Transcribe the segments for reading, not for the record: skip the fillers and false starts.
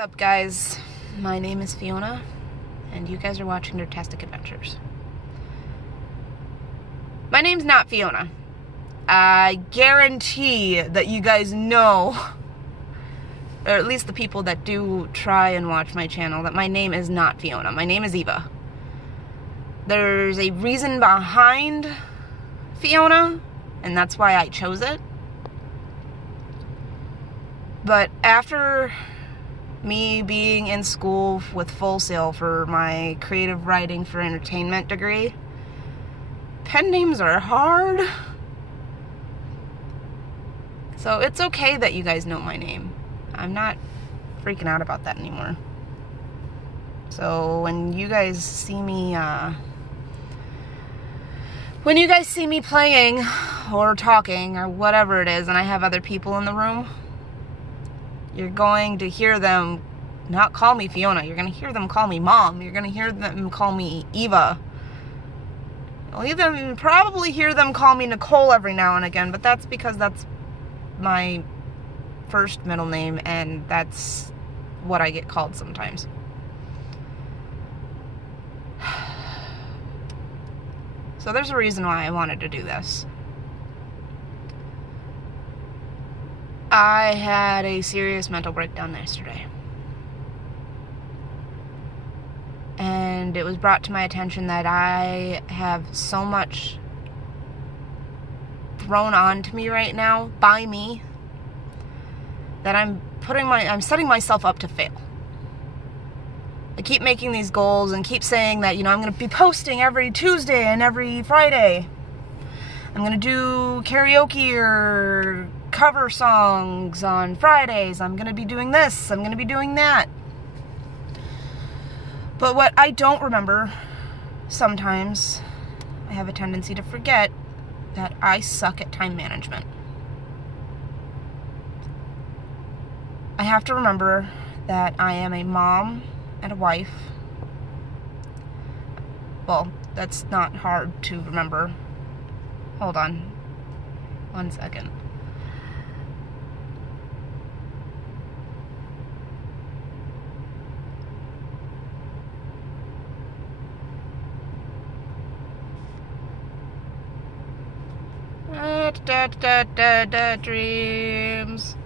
up, guys? My name is Fiona, and you guys are watching Nerdtastic Adventures. My name's not Fiona. I guarantee that you guys know, or at least the people that do try and watch my channel, that my name is not Fiona. My name is Eva. There's a reason behind Fiona, and that's why I chose it. But after me being in school with Full Sail for my creative writing for entertainment degree, pen names are hard. So it's okay that you guys know my name. I'm not freaking out about that anymore. So when you guys see me, playing or talking or whatever it is, and I have other people in the room, you're going to hear them not call me Fiona. You're going to hear them call me Mom. You're going to hear them call me Eva. You'll even probably hear them call me Nicole every now and again, but that's because that's my first middle name, and that's what I get called sometimes. So there's a reason why I wanted to do this. I had a serious mental breakdown yesterday. And it was brought to my attention that I have so much thrown on to me right now, by me, that I'm setting myself up to fail. I keep making these goals and keep saying that, I'm going to be posting every Tuesday and every Friday. I'm going to do karaoke or cover songs on Fridays. I'm going to be doing this. I'm going to be doing that. But what I don't remember, sometimes, I have a tendency to forget that I suck at time management. I have to remember that I am a mom and a wife. Well, that's not hard to remember. Hold on. 1 second. Dreams.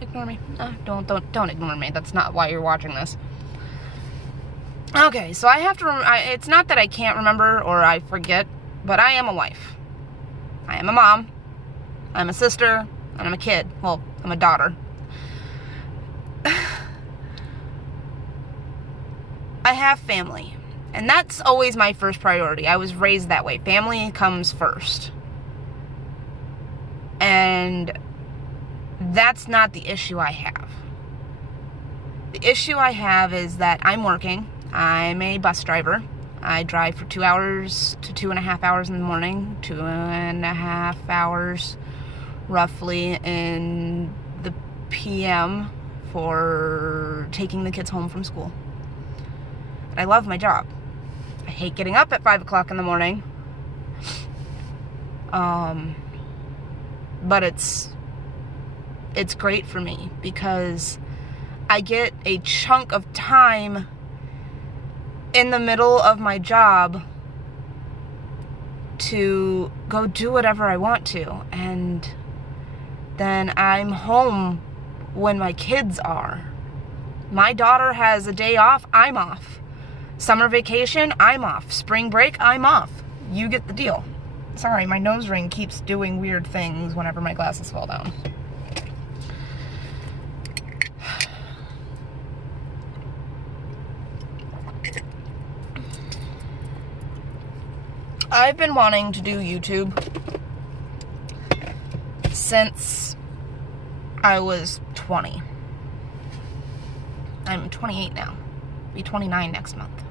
Ignore me. Don't ignore me. That's not why you're watching this. Okay, so I have to it's not that I can't remember or I forget, but I am a wife. I am a mom. I'm a sister, and I'm a kid. Well, I'm a daughter. I have family, and that's always my first priority. I was raised that way. Family comes first. And that's not the issue I have. The issue I have is that I'm working. I'm a bus driver. I drive for 2 hours to 2.5 hours in the morning, 2.5 hours roughly in the PM for taking the kids home from school. I love my job. I hate getting up at 5 o'clock in the morning. But it's great for me because I get a chunk of time in the middle of my job to go do whatever I want to, and then I'm home when my kids are. My daughter has a day off, I'm off. Summer vacation, I'm off. Spring break, I'm off. You get the deal. Sorry, my nose ring keeps doing weird things whenever my glasses fall down. I've been wanting to do YouTube since I was 20. I'm 28 now. Be 29 next month.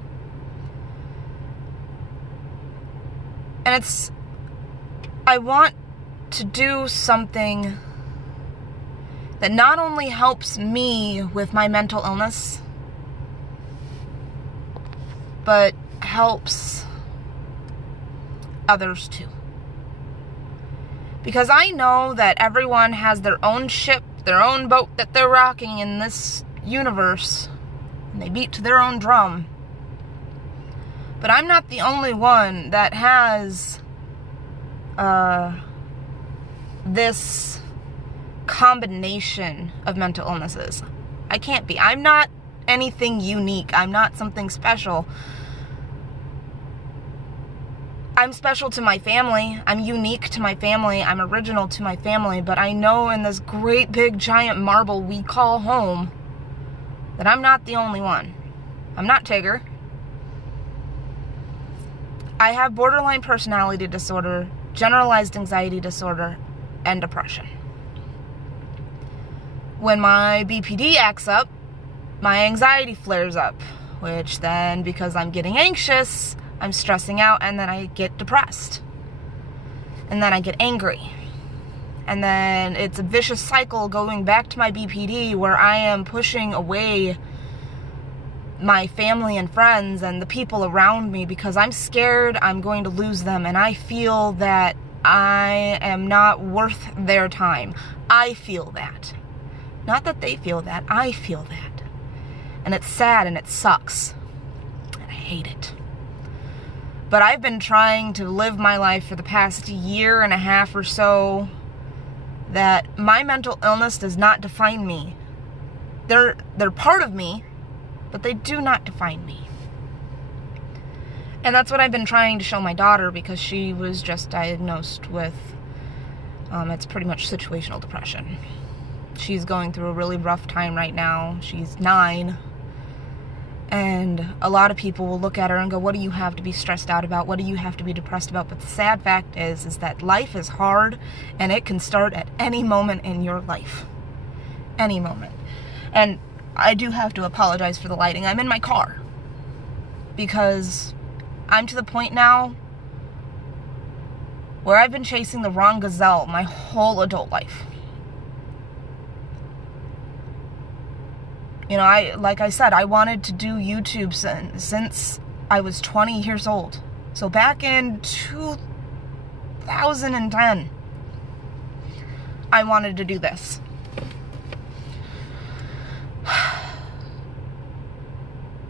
And I want to do something that not only helps me with my mental illness, but helps others too. Because I know that everyone has their own ship, their own boat that they're rocking in this universe, and they beat to their own drum. But I'm not the only one that has this combination of mental illnesses. I can't be. I'm not anything unique. I'm not something special. I'm special to my family. I'm unique to my family. I'm original to my family. But I know in this great big giant marble we call home that I'm not the only one. I'm not Tigger. I have borderline personality disorder, generalized anxiety disorder, and depression. When my BPD acts up, my anxiety flares up, which then, because I'm getting anxious, I'm stressing out, and then I get depressed. And then I get angry. And then it's a vicious cycle going back to my BPD where I am pushing away my family and friends and the people around me because I'm scared I'm going to lose them, and I feel that I am not worth their time. I feel that. Not that they feel that, I feel that. And it's sad and it sucks. And I hate it. But I've been trying to live my life for the past year and a half or so that my mental illness does not define me. They're part of me, but they do not define me. And that's what I've been trying to show my daughter, because she was just diagnosed with, it's pretty much situational depression. She's going through a really rough time right now. She's 9. And a lot of people will look at her and go, what do you have to be stressed out about? What do you have to be depressed about? But the sad fact is that life is hard, and it can start at any moment in your life. Any moment. And I do have to apologize for the lighting. I'm in my car. Because I'm to the point now where I've been chasing the wrong gazelle my whole adult life. You know, like I said, I wanted to do YouTube since I was 20 years old. So back in 2010, I wanted to do this.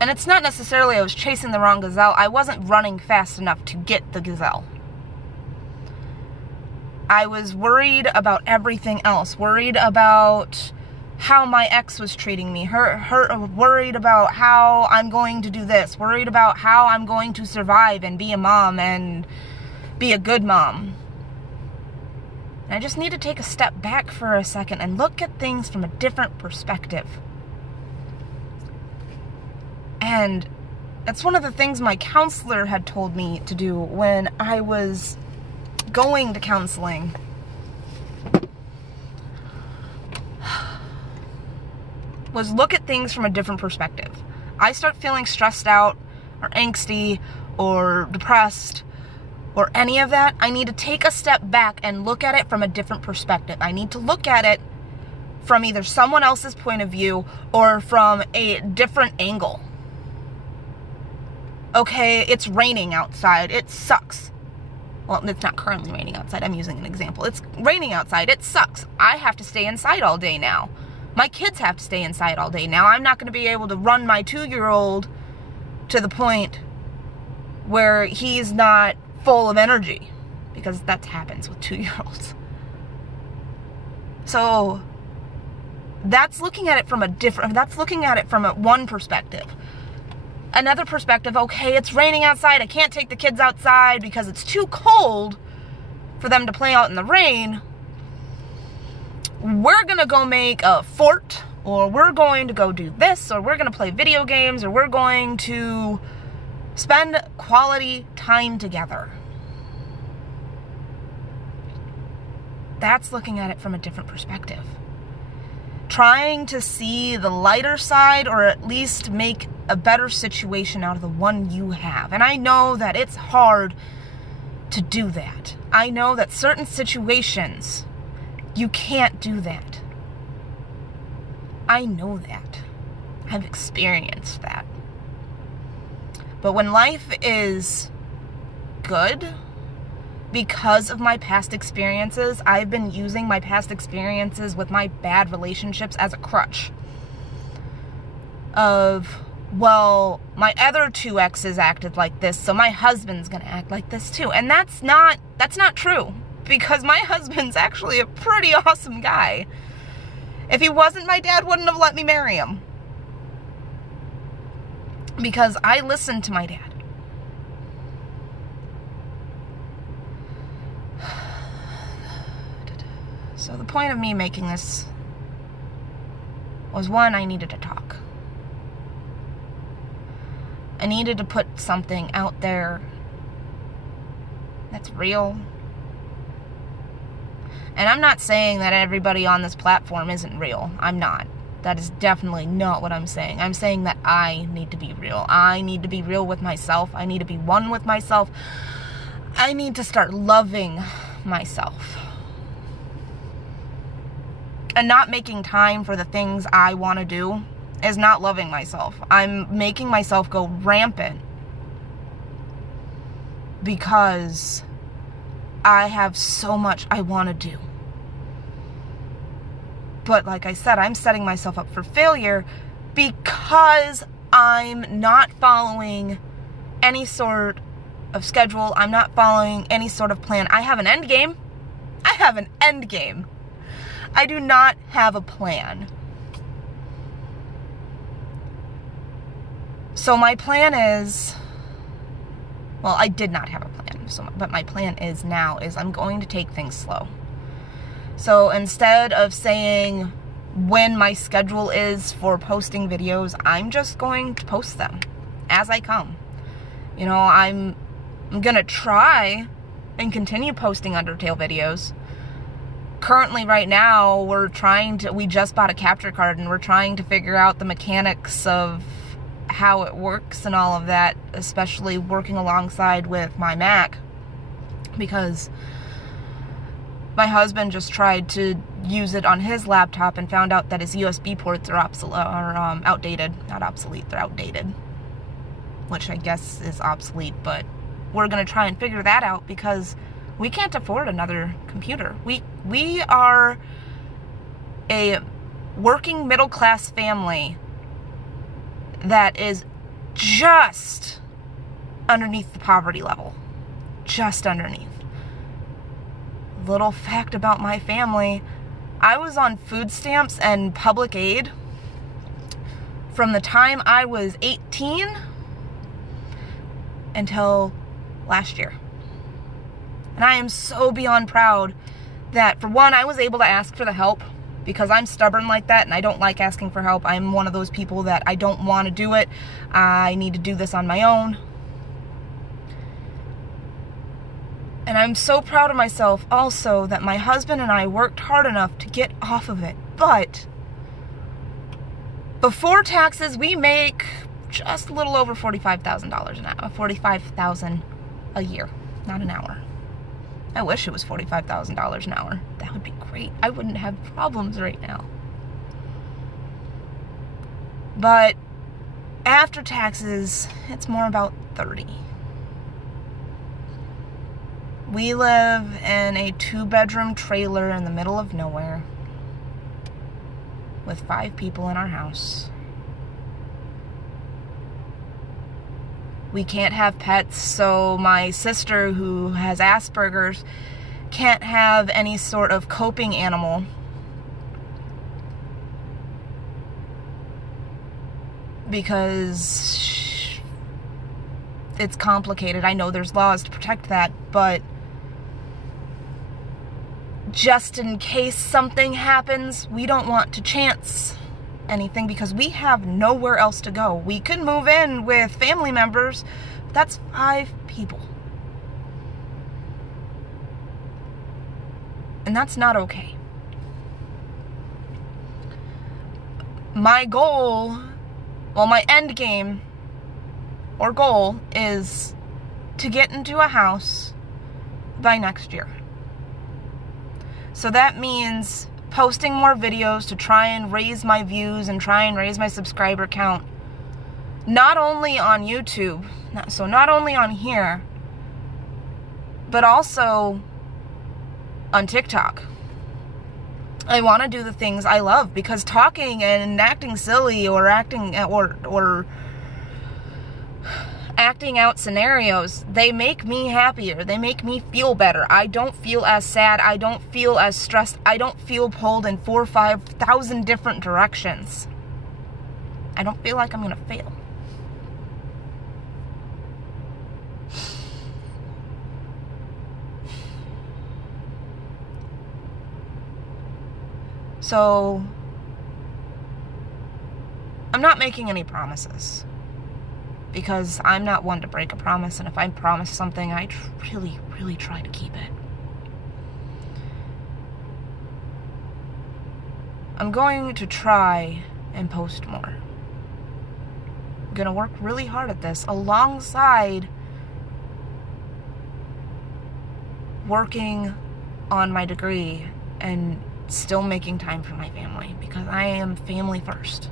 And it's not necessarily I was chasing the wrong gazelle. I wasn't running fast enough to get the gazelle. I was worried about everything else. Worried about how my ex was treating me. Worried about how I'm going to do this. Worried about how I'm going to survive and be a mom and be a good mom. And I just need to take a step back for a second and look at things from a different perspective. And that's one of the things my counselor had told me to do when I was going to counseling. Was look at things from a different perspective. I start feeling stressed out or angsty or depressed or any of that, I need to take a step back and look at it from a different perspective. I need to look at it from either someone else's point of view or from a different angle. Okay, it's raining outside. It sucks. Well, it's not currently raining outside. I'm using an example. It's raining outside. It sucks. I have to stay inside all day now. My kids have to stay inside all day now. I'm not going to be able to run my 2-year-old to the point where he's not full of energy, because that happens with 2-year-olds. So that's looking at it from one perspective. Another perspective, okay, it's raining outside. I can't take the kids outside because it's too cold for them to play out in the rain. We're going to go make a fort, or we're going to go do this, or we're going to play video games, or we're going to spend quality time together. That's looking at it from a different perspective. Trying to see the lighter side, or at least make a better situation out of the one you have. And I know that it's hard to do that. I know that certain situations, you can't do that. I know that. I've experienced that. But when life is good, because of my past experiences, I've been using my past experiences with my bad relationships as a crutch. Of, well, my other 2 exes acted like this, so my husband's gonna act like this too. And that's not true. Because my husband's actually a pretty awesome guy. If he wasn't, my dad wouldn't have let me marry him. Because I listened to my dad. So the point of me making this was, one, I needed to talk. I needed to put something out there that's real. And I'm not saying that everybody on this platform isn't real. I'm not. That is definitely not what I'm saying. I'm saying that I need to be real. I need to be real with myself. I need to be one with myself. I need to start loving myself. And not making time for the things I want to do is not loving myself. I'm making myself go rampant because I have so much I want to do. But like I said, I'm setting myself up for failure because I'm not following any sort of schedule. I'm not following any sort of plan. I have an end game. I have an end game. I do not have a plan. So my plan is, well, I did not have a plan. But my plan is now is I'm going to take things slow. So instead of saying when my schedule is for posting videos, I'm just going to post them as I come. You know, I'm gonna try and continue posting Undertale videos. Currently, right now, we just bought a capture card and we're trying to figure out the mechanics of how it works and all of that, especially working alongside with my Mac, because my husband just tried to use it on his laptop and found out that his USB ports are outdated. Not obsolete, they're outdated. Which I guess is obsolete, but we're going to try and figure that out because we can't afford another computer. We are a working middle-class family that is just underneath the poverty level. Just underneath. Little fact about my family, I was on food stamps and public aid from the time I was 18 until last year. And I am so beyond proud that, for one, I was able to ask for the help because I'm stubborn like that and I don't like asking for help. I'm one of those people that I don't want to do it. I need to do this on my own. And I'm so proud of myself also that my husband and I worked hard enough to get off of it. But before taxes, we make just a little over $45,000 an hour. $45,000 a year, not an hour. I wish it was $45,000 an hour. That would be great. I wouldn't have problems right now. But after taxes, it's more about 30. We live in a 2-bedroom trailer in the middle of nowhere with 5 people in our house. We can't have pets, so my sister, who has Asperger's, can't have any sort of coping animal. Because it's complicated. I know there's laws to protect that, but just in case something happens, we don't want to chance anything because we have nowhere else to go. We could move in with family members, but that's 5 people. And that's not okay. My goal, well, my end game or goal is to get into a house by next year. So that means posting more videos to try and raise my views and try and raise my subscriber count. Not only on YouTube, so not only on here, but also on TikTok. I want to do the things I love, because talking and acting silly or acting out scenarios, they make me happier. They make me feel better. I don't feel as sad. I don't feel as stressed. I don't feel pulled in 4,000 or 5,000 different directions. I don't feel like I'm going to fail. So, I'm not making any promises, because I'm not one to break a promise, and if I promise something, I really, really try to keep it. I'm going to try and post more. I'm going to work really hard at this, alongside working on my degree and still making time for my family, because I am family first.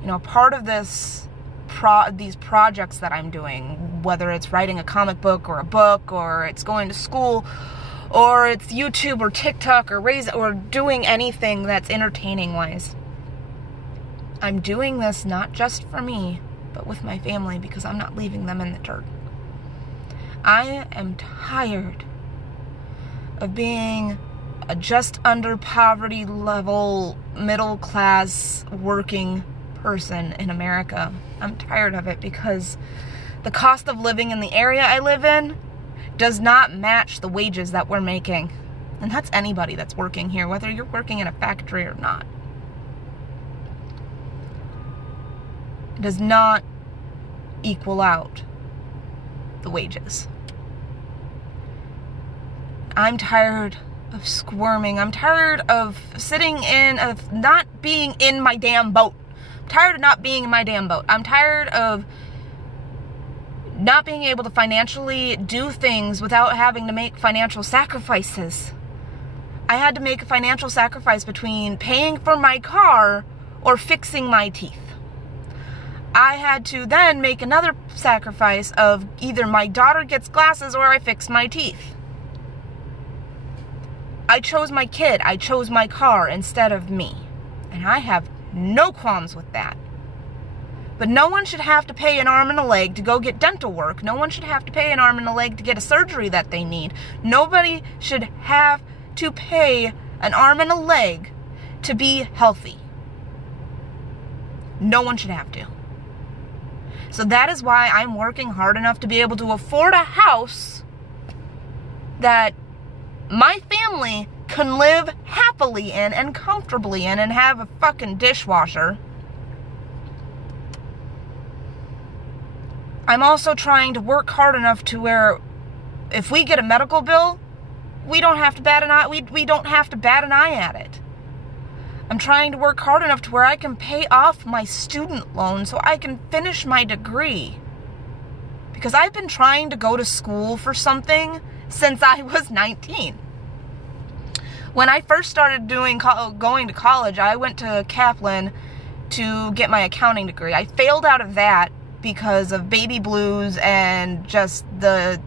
You know, part of these projects that I'm doing, whether it's writing a comic book or a book, or it's going to school, or it's YouTube or TikTok or doing anything that's entertaining wise, I'm doing this not just for me, but with my family, because I'm not leaving them in the dirt. I am tired of being a just under poverty level, middle class working person in America. I'm tired of it, because the cost of living in the area I live in does not match the wages that we're making. And that's anybody that's working here, whether you're working in a factory or not. It does not equal out the wages. I'm tired of squirming. I'm tired of not being in my damn boat. I'm tired of not being in my damn boat. I'm tired of not being able to financially do things without having to make financial sacrifices. I had to make a financial sacrifice between paying for my car or fixing my teeth. I had to then make another sacrifice of either my daughter gets glasses or I fix my teeth. I chose my kid. I chose my car instead of me. And I have no qualms with that. But no one should have to pay an arm and a leg to go get dental work. No one should have to pay an arm and a leg to get a surgery that they need. Nobody should have to pay an arm and a leg to be healthy. No one should have to. So that is why I'm working hard enough to be able to afford a house that my family can live happily in and comfortably in, and have a fucking dishwasher. I'm also trying to work hard enough to where if we get a medical bill, we don't have to bat an eye. We don't have to bat an eye at it. I'm trying to work hard enough to where I can pay off my student loan so I can finish my degree. Because I've been trying to go to school for something since I was 19. When I first started going to college, I went to Kaplan to get my accounting degree. I failed out of that because of baby blues and just the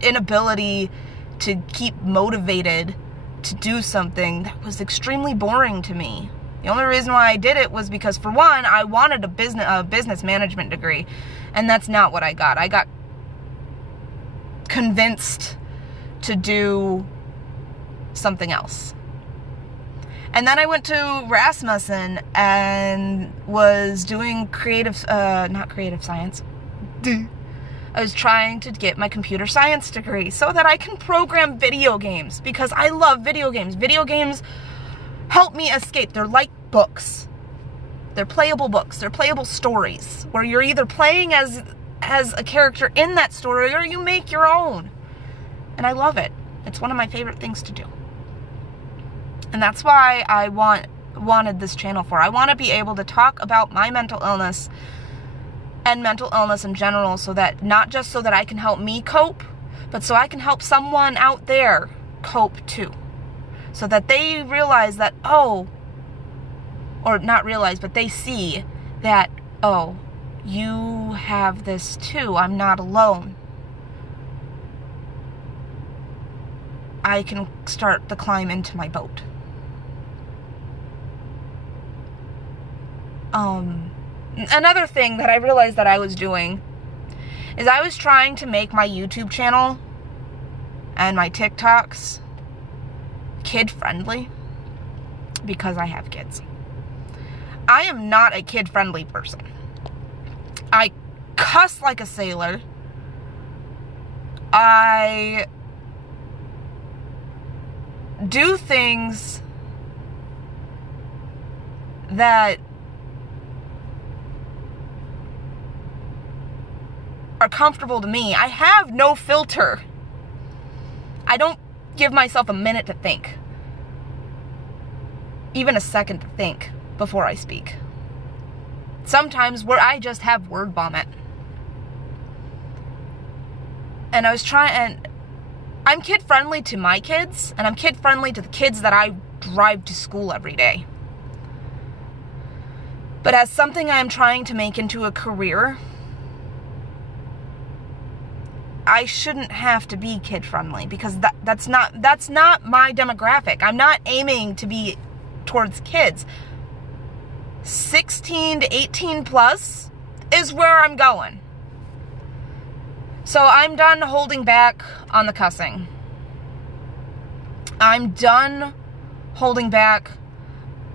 inability to keep motivated to do something that was extremely boring to me. The only reason why I did it was because, for one, I wanted a business management degree, and that's not what I got. I got convinced to do something else. And then I went to Rasmussen and was doing not creative science. I was trying to get my computer science degree so that I can program video games, because I love video games. Video games help me escape. They're like books. They're playable books. They're playable stories where you're either playing as a character in that story or you make your own. And I love it. It's one of my favorite things to do. And that's why I wanted this channel for. I want to be able to talk about my mental illness and mental illness in general, so that not just so that I can help me cope, but so I can help someone out there cope too. So that they realize that, oh, or not realize, but they see that, oh, you have this too. I'm not alone. I can start to climb into my boat. Another thing that I realized that I was doing is I was trying to make my YouTube channel and my TikToks kid-friendly because I have kids. I am not a kid-friendly person. I cuss like a sailor. I do things that are comfortable to me. I have no filter. I don't give myself a minute to think. Even a second to think before I speak. Sometimes where I just have word vomit. And I was trying, and I'm kid friendly to my kids, and I'm kid friendly to the kids that I drive to school every day. But as something I'm trying to make into a career, I shouldn't have to be kid friendly, because that's not my demographic. I'm not aiming to be towards kids. 16 to 18 plus is where I'm going. So I'm done holding back on the cussing. I'm done holding back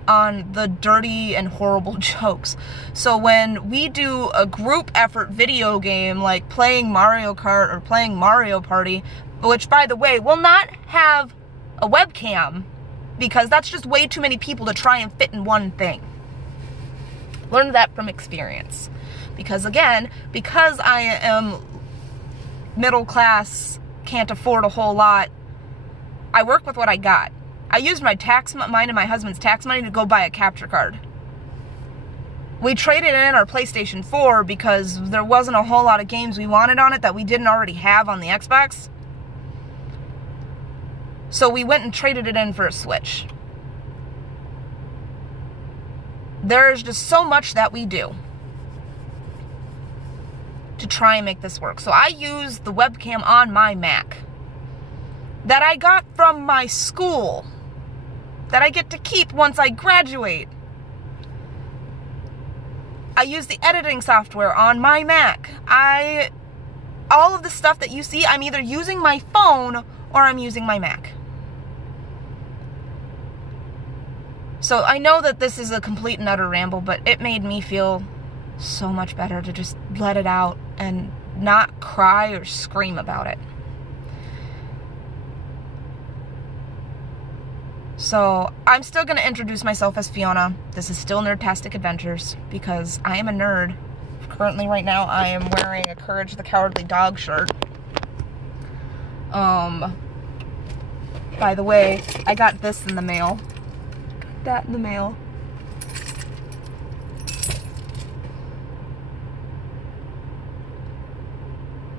on the dirty and horrible jokes. So when we do a group effort video game like playing Mario Kart or playing Mario Party, which by the way will not have a webcam because that's just way too many people to try and fit in one thing. Learned that from experience. Because again, because I am middle class, can't afford a whole lot, I work with what I got. I used mine and my husband's tax money to go buy a capture card. We traded in our PlayStation 4 because there wasn't a whole lot of games we wanted on it that we didn't already have on the Xbox. So we went and traded it in for a Switch. There's just so much that we do to try and make this work. So I use the webcam on my Mac that I got from my school, that I get to keep once I graduate. I use the editing software on my Mac. All of the stuff that you see, I'm either using my phone or I'm using my Mac. So I know that this is a complete and utter ramble, but it made me feel so much better to just let it out and not cry or scream about it. So I'm still going to introduce myself as Fiona. This is still Nerdtastic Adventures because I am a nerd. Currently right now I am wearing a Courage the Cowardly Dog shirt. By the way, I got this in the mail. That in the mail.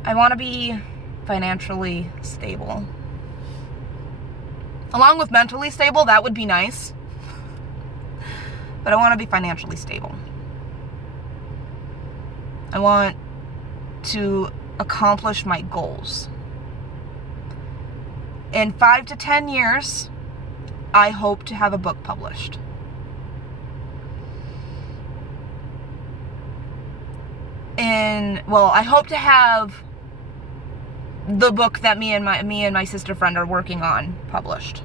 I want to be financially stable. Along with mentally stable, that would be nice. But I want to be financially stable. I want to accomplish my goals. In 5 to 10 years, I hope to have a book published. I hope to have the book that me and my sister friend are working on published.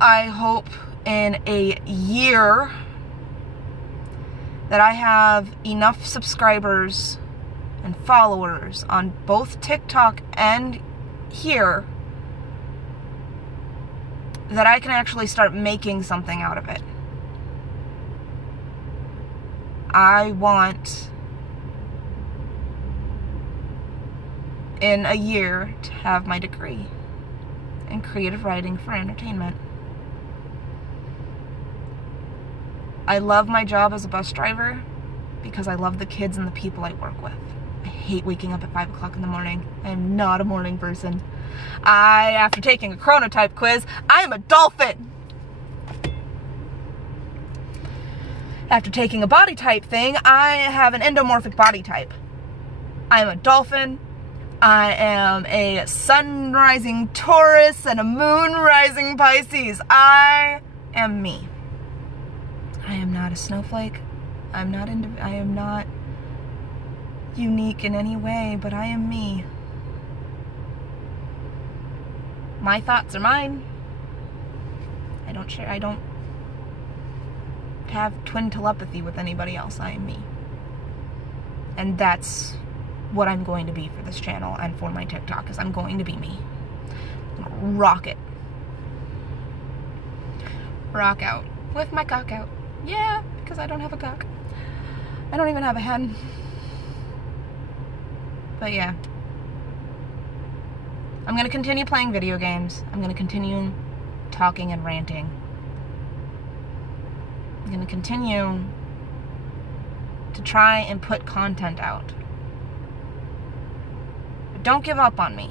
I hope in a year that I have enough subscribers and followers on both TikTok and here that I can actually start making something out of it. I want in a year to have my degree in creative writing for entertainment. I love my job as a bus driver, because I love the kids and the people I work with. I hate waking up at 5 o'clock in the morning. I am not a morning person. After taking a chronotype quiz, I am a dolphin. After taking a body type thing, I have an endomorphic body type. I am a dolphin. I am a sun rising Taurus and a moon rising Pisces. I am me. I am not a snowflake. I am not unique in any way, but I am me. My thoughts are mine. I don't have twin telepathy with anybody else. I am me. And that's what I'm going to be for this channel and for my TikTok, is I'm going to be me. I'm gonna rock it. Rock out. With my cock out. Yeah, because I don't have a cock. I don't even have a hen. But yeah. I'm gonna continue playing video games. I'm gonna continue talking and ranting. I'm gonna continue to try and put content out. But don't give up on me,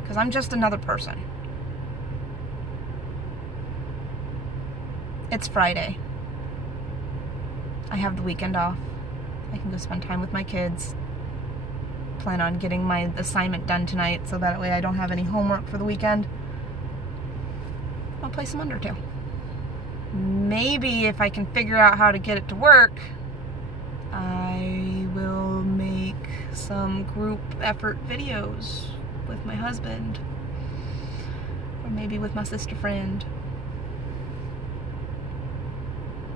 because I'm just another person. It's Friday. I have the weekend off. I can go spend time with my kids. Plan on getting my assignment done tonight so that way I don't have any homework for the weekend. I'll play some Undertale. Maybe if I can figure out how to get it to work, I will make some group effort videos with my husband, or maybe with my sister friend.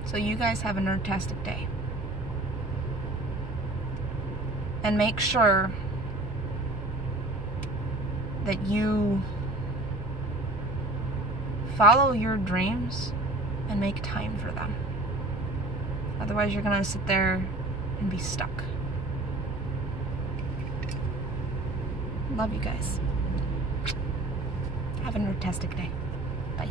So you guys have a nerdtastic day. And make sure that you follow your dreams and make time for them. Otherwise, you're gonna sit there and be stuck. Love you guys. Have a nerdtastic day. Bye.